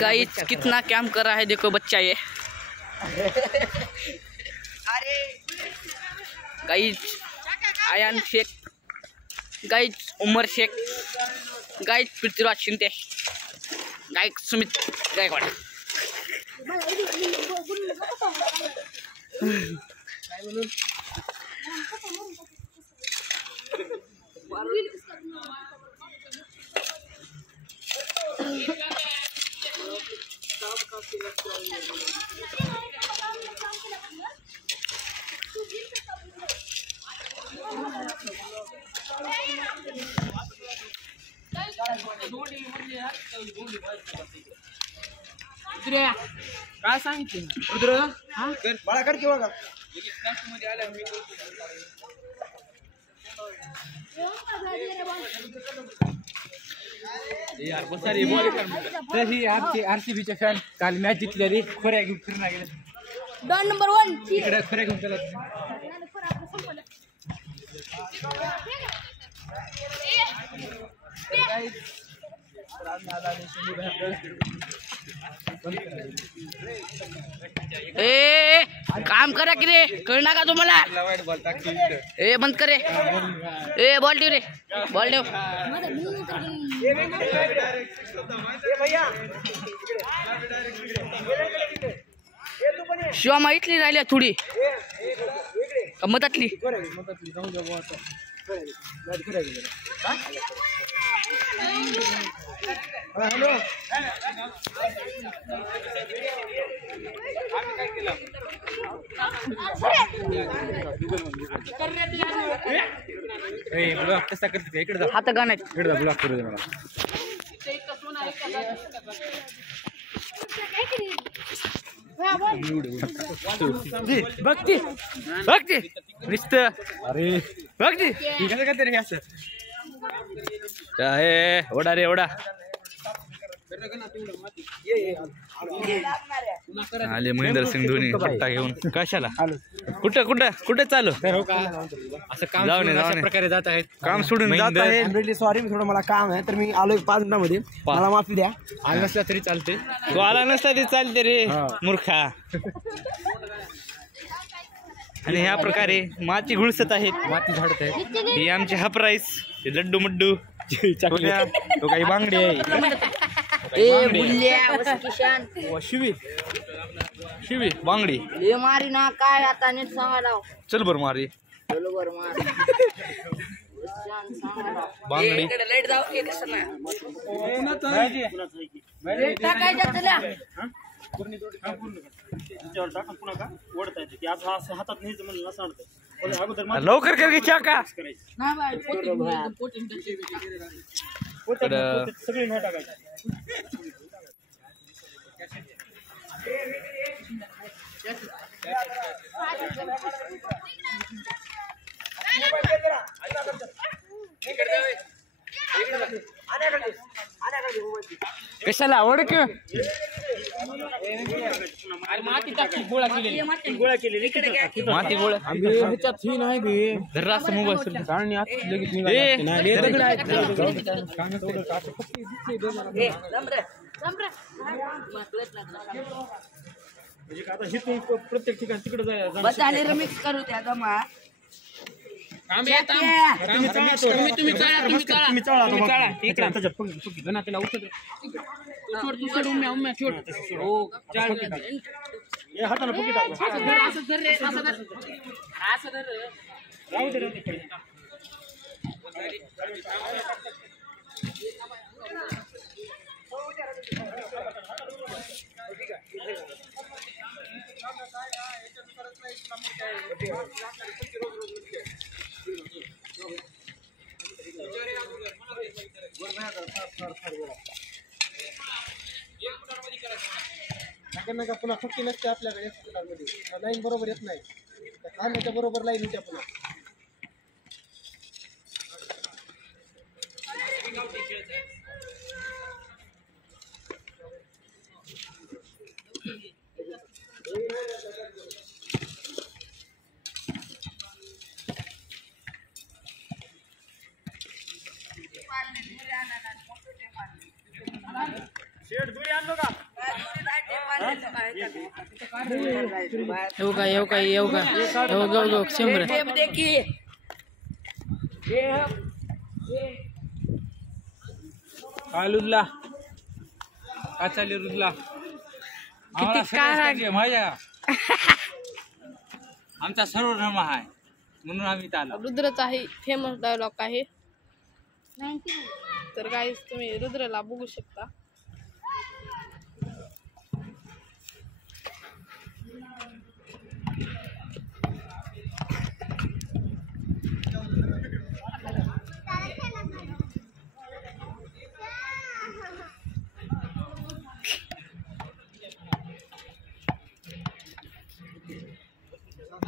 Guys कितना काम कर रहा है देखो बच्चा ये। गाइस आयन शेख, गाइस उमर शेख, गाइस पृथ्वीराज शिंदे, गाइस सुमित गायकवाड। काय सांगितलं रुद्र? बाळा कर किंवा का यार बसारी बोल तर ही आमची आरसीबीचे फॅन काल मॅच जिंकलेली खोऱ्या घेऊन फिरणार गेले डॉन नंबर 1 इकडे खोऱ्या घेऊन चला ए काम करा की रे, कळना का तुम्हाला? ए बंद करे, ए बॉल ठेव रे, बॉल ठेव। शिवा माहितली राहिल्या थोडी मतातली हॅलो ब्लॉक कसा करते इकडे हात गाणं इकडे ब्लॉक करू दे मला बघती बघती निस्त अरे बघती कसं करते रे असं आहे ओढा रे ओढा आले महेंद्र सिंग धोनी पट्टा घेऊन कशाला कुठं कुठं कुठे चालू असं काम जाऊ अशा प्रकारे जात आहेत काम सोडून जात आहे रिअली सॉरी मी थोडं मला काम आहे तर मी आलो 5 मिनिटांमध्ये मला माफी द्या आला नसला तरी चालते तू आला नसता तरी चालते रे मूर्खा आणि ह्या प्रकारे माती घुळसत आहेत माती झाडत आहेत ही आमचे हाफ राईस हे लड्डू मड्डू तो काही बांगडी आहे ए बुल्ल्या वस किशन शिवी शिवी बांगडी ले मारी ना काय आता नीट सांगा लाव चल बर मारी चलो बर मार बांगडी लाईट जाऊ की कसं नाही टाकायचं तुला लवकर कर की चाका ना बाय सगळी नाही टाकायची कशाला ओढ माती टाकली गोळा केलेली माती गोळा ह्याच्यात ही नाही बे धर्रा असं मोबाईल आणि आता लगेच म्हणजे आता हिथून प्रत्येक ठिकाणी तिकडे जायचं बस आले रिमिक्स करू त्या दमा हाताला फुकी नका पुन्हा फक्ती नसते आपल्याकडे लाईन बरोबर येत नाही खाण्याच्या बरोबर लाईन येते पुन्हा शेठ येऊ का शंभर काय रुजला काय चालले रुजला किती काय माझ्या आमचा सर्व धर्म आहे म्हणून आम्ही इथं आलो. रुद्रचा आहे फेमस डायलॉग आहे. तर गाईस तुम्ही रुद्रला बघू शकता.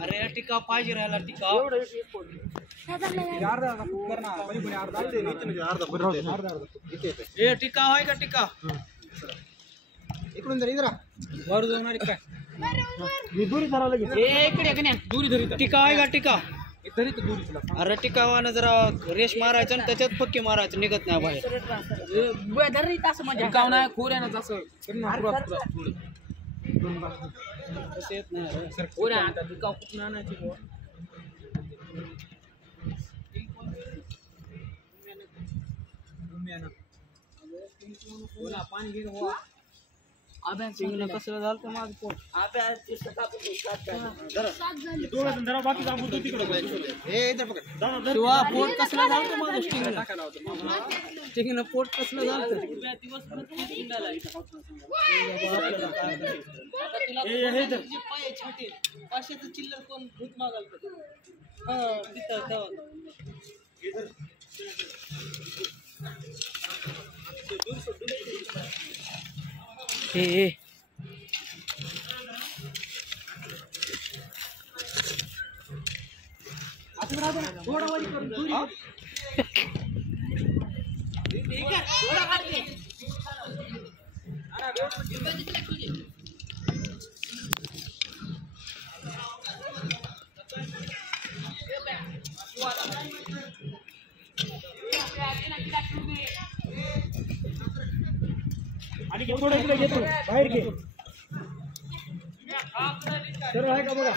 अरे टिका पाहिजे राहायला टिका ए टिका आहे का टिका इकडून जरी वर जाणार काय दुरी धरी टिका आहे का टिका अरे टिकावानं जरा रेश मारायचं आणि त्याच्यात पक्की मारायचं निघत नाही बाहेर टिकाव नाही खोर आहे ना तसं तसं येत नाही खोर आहे आता टिकाव कुठून आणायची बुवा? पिंगलं कसलं झालं तर माझं पोट शिवा पोट कसलं झालं तर माझं स्टिंगनं पोट कसलं झालं पाचशेचं चिल्लर कोण भूत मागाल ए आणि थोडं इकडे घेतो बाहेर घे सर्व आहे का बघा